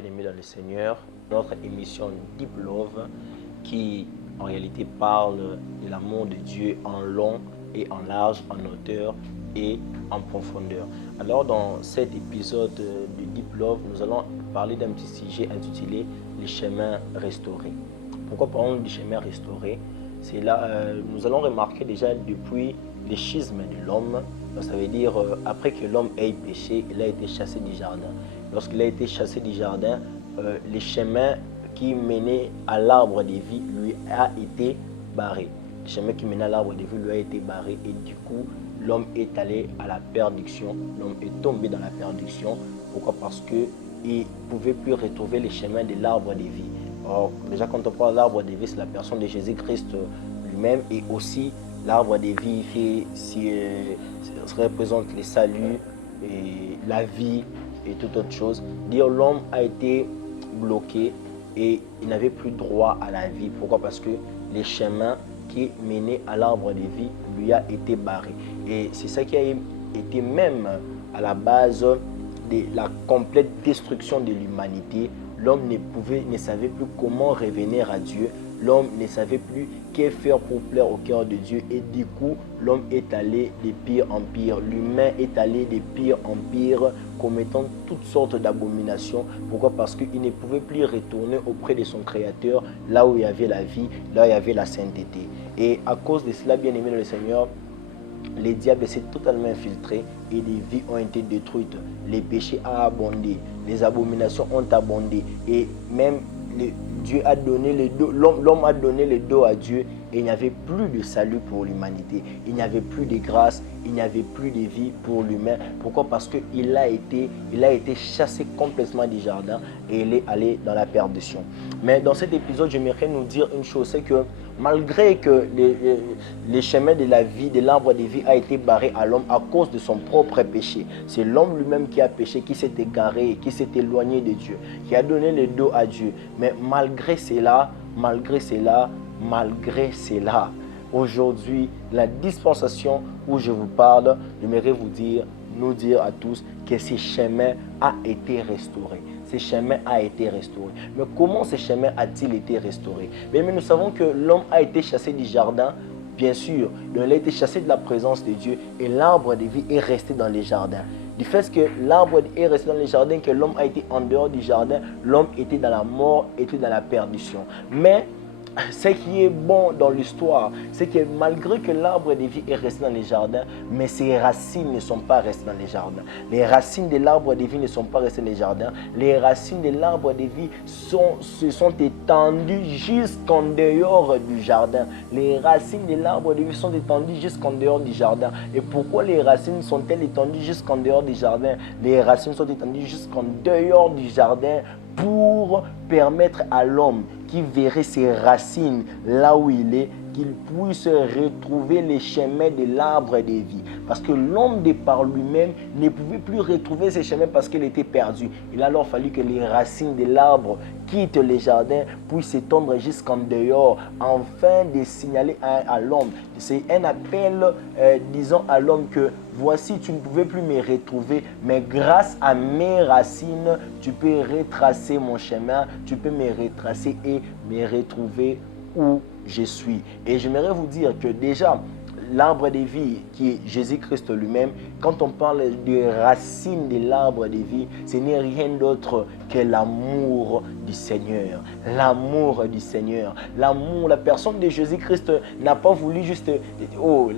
bien-aimés dans le Seigneur, notre émission Deep Love qui en réalité parle de l'amour de Dieu en long et en large, en hauteur et en profondeur. Alors dans cet épisode de Deep Love, nous allons parler d'un petit sujet intitulé les chemins restaurés. Pourquoi parlons du chemin restauré? C'est là, nous allons remarquer déjà depuis les schismes de l'homme, ça veut dire après que l'homme ait péché, il a été chassé du jardin. Lorsqu'il a été chassé du jardin, les chemins qui menaient à l'arbre de vie lui a été barré. Le chemin qui menait à l'arbre de vie lui a été barré et du coup, l'homme est allé à la perdition. L'homme est tombé dans la perdition. Pourquoi? Parce qu'il ne pouvait plus retrouver les chemins de l'arbre de vie. Or, déjà quand on parle de l'arbre de vie, c'est la personne de Jésus-Christ lui-même et aussi l'arbre de vie qui représente le salut et la vie et toute autre chose. Dire l'homme a été bloqué et il n'avait plus droit à la vie. Pourquoi? Parce que les chemins qui menaient à l'arbre de vie lui a été barré. Et c'est ça qui a été même à la base de la complète destruction de l'humanité. L'homme ne savait plus comment revenir à Dieu. L'homme ne savait plus que faire pour plaire au cœur de Dieu. Et du coup, l'homme est allé de pire en pire. L'humain est allé de pire en pire, commettant toutes sortes d'abominations. Pourquoi? Parce qu'il ne pouvait plus retourner auprès de son Créateur, là où il y avait la vie, là où il y avait la sainteté. Et à cause de cela, bien aimé dans le Seigneur, les diables s'est totalement infiltrés et les vies ont été détruites. Les péchés ont abondé, les abominations ont abondé et même Dieu a donné le dos, l'homme a donné le dos à Dieu et il n'y avait plus de salut pour l'humanité. Il n'y avait plus de grâce, il n'y avait plus de vie pour l'humain. Pourquoi? Parce qu'il a été chassé complètement du jardin et il est allé dans la perdition. Mais dans cet épisode, j'aimerais nous dire une chose, c'est que malgré que les chemins de la vie, de l'arbre de vie a été barré à l'homme à cause de son propre péché. C'est l'homme lui-même qui a péché, qui s'est égaré, qui s'est éloigné de Dieu, qui a donné le dos à Dieu. Mais malgré cela, aujourd'hui, la dispensation où je vous parle, j'aimerais nous dire à tous que ce chemin a été restauré. Ce chemin a été restauré. Mais comment ce chemin a-t-il été restauré? Mais nous savons que l'homme a été chassé du jardin, bien sûr. Il a été chassé de la présence de Dieu et l'arbre de vie est resté dans les jardins. Du fait que l'arbre est resté dans les jardins, que l'homme a été en dehors du jardin, l'homme était dans la mort, était dans la perdition. Mais ce qui est bon dans l'histoire, c'est que malgré que l'arbre de vie est resté dans les jardins, mais ses racines ne sont pas restées dans les jardins. Les racines de l'arbre de vie ne sont pas restées dans les jardins. Les racines de l'arbre de vie se sont étendues jusqu'en dehors du jardin. Les racines de l'arbre de vie sont étendues jusqu'en dehors du jardin. Et pourquoi les racines sont-elles étendues jusqu'en dehors du jardin? Les racines sont étendues jusqu'en dehors du jardin pour permettre à l'homme qui verrait ses racines là où il est, qu'il puisse retrouver les chemins de l'arbre de vie. Parce que l'homme de par lui-même ne pouvait plus retrouver ses chemins parce qu'il était perdu. Il a alors fallu que les racines de l'arbre quittent les jardins, puissent s'étendre jusqu'en dehors, afin de signaler à l'homme. C'est un appel, disons à l'homme que voici, tu ne pouvais plus me retrouver, mais grâce à mes racines, tu peux retracer mon chemin, tu peux me retracer et me retrouver où je suis. Et j'aimerais vous dire que déjà, l'arbre de vie qui est Jésus-Christ lui-même, quand on parle de racines de l'arbre de vie, ce n'est rien d'autre que l'amour du Seigneur. L'amour du Seigneur. L'amour, la personne de Jésus-Christ n'a pas voulu juste... Oh,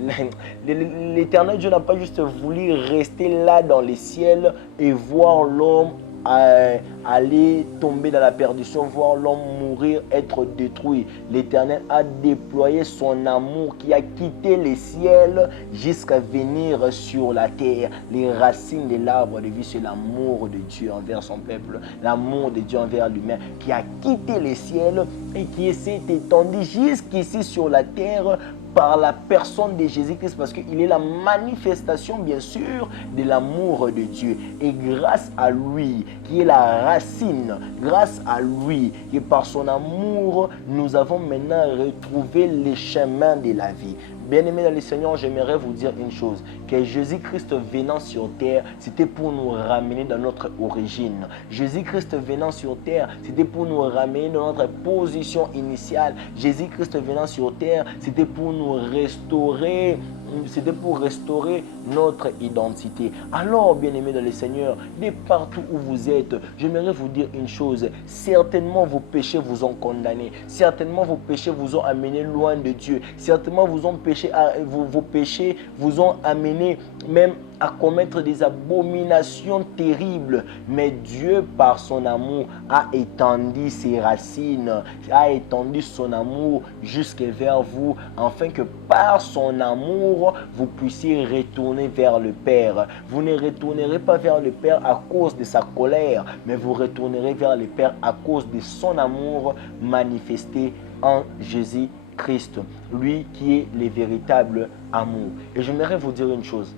l'éternel Dieu n'a pas juste voulu rester là dans les ciels et voir l'homme aller tomber dans la perdition, voir l'homme mourir, être détruit. L'Éternel a déployé son amour qui a quitté les ciels jusqu'à venir sur la terre. Les racines de l'arbre de vie, c'est l'amour de Dieu envers son peuple, l'amour de Dieu envers l'humain qui a quitté les ciels et qui s'est étendu jusqu'ici sur la terre par la personne de Jésus-Christ, parce qu'il est la manifestation, bien sûr, de l'amour de Dieu. Et grâce à lui, qui est la racine, grâce à lui, et par son amour, nous avons maintenant retrouvé les chemins de la vie. Bien-aimés dans le Seigneur, j'aimerais vous dire une chose, que Jésus-Christ venant sur terre, c'était pour nous ramener dans notre origine. Jésus-Christ venant sur terre, c'était pour nous ramener dans notre position initiale. Jésus-Christ venant sur terre, c'était pour nous restaurer. C'était pour restaurer notre identité. Alors, bien-aimés dans le Seigneur, de partout où vous êtes, j'aimerais vous dire une chose. Certainement, vos péchés vous ont condamné. Certainement, vos péchés vous ont amené loin de Dieu. Certainement, vos péchés vous ont amené même à commettre des abominations terribles. Mais Dieu, par son amour, a étendu ses racines, a étendu son amour jusque vers vous, afin que par son amour, vous puissiez retourner vers le Père. Vous ne retournerez pas vers le Père à cause de sa colère, mais vous retournerez vers le Père à cause de son amour manifesté en Jésus-Christ, lui qui est le véritable amour. Et j'aimerais vous dire une chose.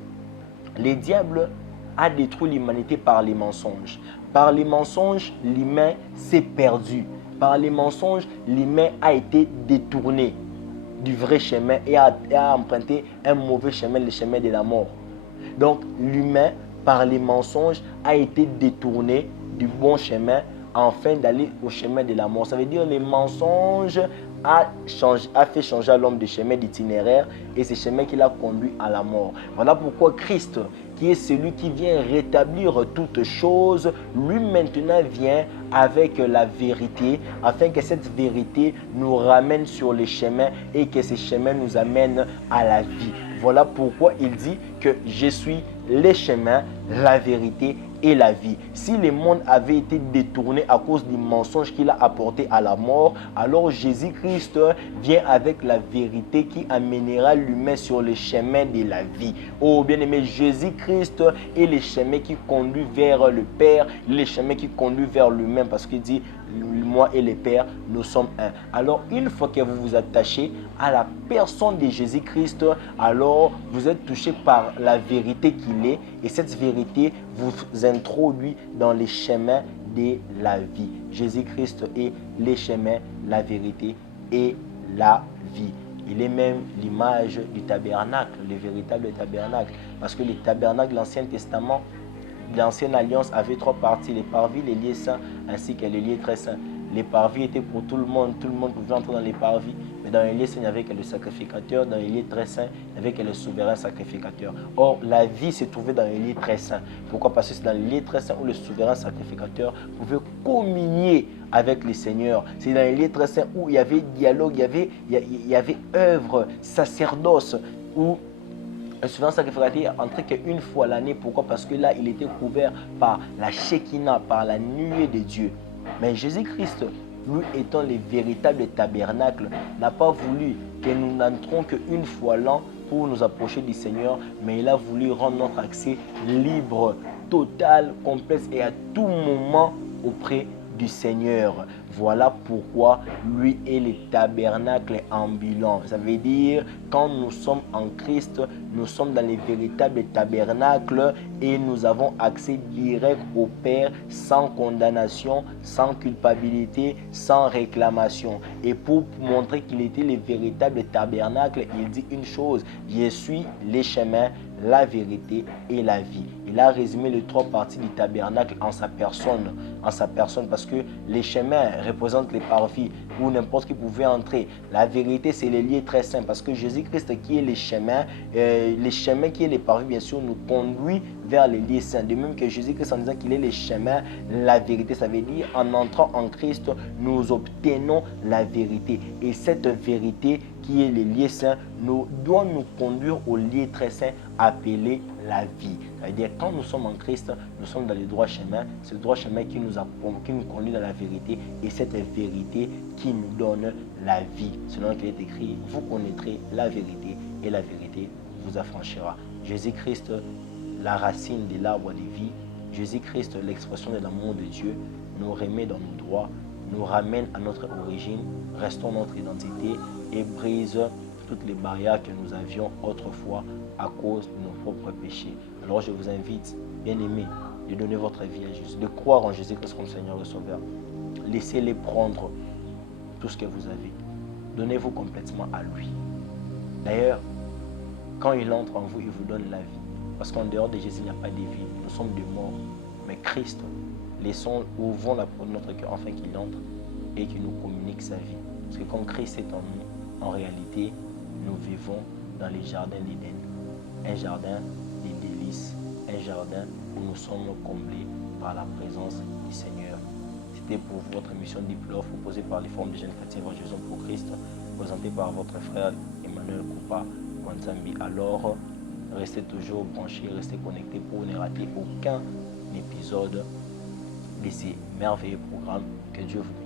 Le diable a détruit l'humanité par les mensonges. Par les mensonges, l'humain s'est perdu. Par les mensonges, l'humain a été détourné du vrai chemin et a emprunté un mauvais chemin, le chemin de la mort. Donc, l'humain, par les mensonges, a été détourné du bon chemin afin d'aller au chemin de la mort. Ça veut dire que les mensonges a fait changer à l'homme de chemin d'itinéraire et c'est chemin qui l'a conduit à la mort. Voilà pourquoi Christ, qui est celui qui vient rétablir toutes choses, lui maintenant vient avec la vérité afin que cette vérité nous ramène sur les chemins et que ces chemins nous amènent à la vie. Voilà pourquoi il dit que je suis les chemins, la vérité et la vie. Si le monde avait été détourné à cause du mensonge qu'il a apporté à la mort, alors Jésus-Christ vient avec la vérité qui amènera l'humain sur le chemin de la vie. Oh bien-aimé, Jésus-Christ est le chemin qui conduit vers le Père, le chemin qui conduit vers l'humain, parce qu'il dit moi et le Père, nous sommes un. Alors une fois que vous vous attachez à la personne de Jésus-Christ, alors vous êtes touché par la vérité qu'il est, et cette vérité vous introduit dans les chemins de la vie. Jésus-Christ est les chemins, la vérité et la vie. Il est même l'image du tabernacle, le véritable tabernacle. Parce que le tabernacle de l'Ancien Testament, l'ancienne alliance avait trois parties, les parvis, les lieux saints ainsi que les lieux très saints. Les parvis étaient pour tout le monde pouvait entrer dans les parvis. Mais dans les lieux saints, il n'y avait que le sacrificateur. Dans les lieux très saints, il n'y avait que le souverain sacrificateur. Or, la vie se trouvait dans les lieux très saints. Pourquoi? Parce que c'est dans les lieux très saints où le souverain sacrificateur pouvait communier avec le Seigneur. C'est dans les lieux très saints où il y avait dialogue, il y avait œuvre, sacerdoce, où le souverain sacrificateur entrait qu'une fois l'année. Pourquoi? Parce que là, il était couvert par la Shekinah, par la nuée de Dieu. Mais Jésus-Christ, lui étant le véritable tabernacle, n'a pas voulu que nous n'entrons qu'une fois l'an pour nous approcher du Seigneur, mais il a voulu rendre notre accès libre, total, complexe et à tout moment auprès du Seigneur. Voilà pourquoi lui est le tabernacle ambulant. Ça veut dire quand nous sommes en Christ, nous sommes dans les véritables tabernacles et nous avons accès direct au Père sans condamnation, sans culpabilité, sans réclamation. Et pour montrer qu'il était le véritable tabernacle, il dit une chose: je suis les chemins, la vérité et la vie. Il a résumé les trois parties du tabernacle en sa personne, parce que les chemins représentent les parvis où n'importe qui pouvait entrer. La vérité, c'est les lieux très saints, parce que Jésus-Christ qui est les chemins qui est les parvis, bien sûr, nous conduit vers les lieux saints. De même que Jésus-Christ, en disant qu'il est les chemins, la vérité, ça veut dire en entrant en Christ, nous obtenons la vérité. Et cette vérité qui est les lieux saints doit nous conduire au lieu très saint appelé la vie. Ça veut dire quand nous sommes en Christ, nous sommes dans le droit chemin. C'est le droit chemin qui nous conduit dans la vérité, et cette vérité qui nous donne la vie. Selon qu'il est écrit, vous connaîtrez la vérité et la vérité vous affranchira. Jésus-Christ, la racine de l'arbre de vie, Jésus-Christ, l'expression de l'amour de Dieu, nous remet dans nos droits, nous ramène à notre origine, restons notre identité et brise toutes les barrières que nous avions autrefois à cause de nos propres péchés. Alors je vous invite, bien aimés, de donner votre vie à Jésus, de croire en Jésus-Christ comme Seigneur et Sauveur. Laissez-les prendre tout ce que vous avez. Donnez-vous complètement à lui. D'ailleurs, quand il entre en vous, il vous donne la vie. Parce qu'en dehors de Jésus, il n'y a pas de vie. Nous sommes des morts. Mais Christ, ouvrons la porte de notre cœur afin qu'il entre et qu'il nous communique sa vie. Parce que quand Christ est en nous, en réalité, nous vivons dans les jardins d'Éden. Un jardin des délices, un jardin où nous sommes comblés par la présence du Seigneur. C'était pour votre émission Deep Love proposée par les formes de jeunes chrétiens évangélisant pour Christ, présentée par votre frère Emmanuel Koupa Kwanzambi. Alors, restez toujours branchés, restez connectés pour ne rater aucun épisode de ces merveilleux programmes. Que Dieu vous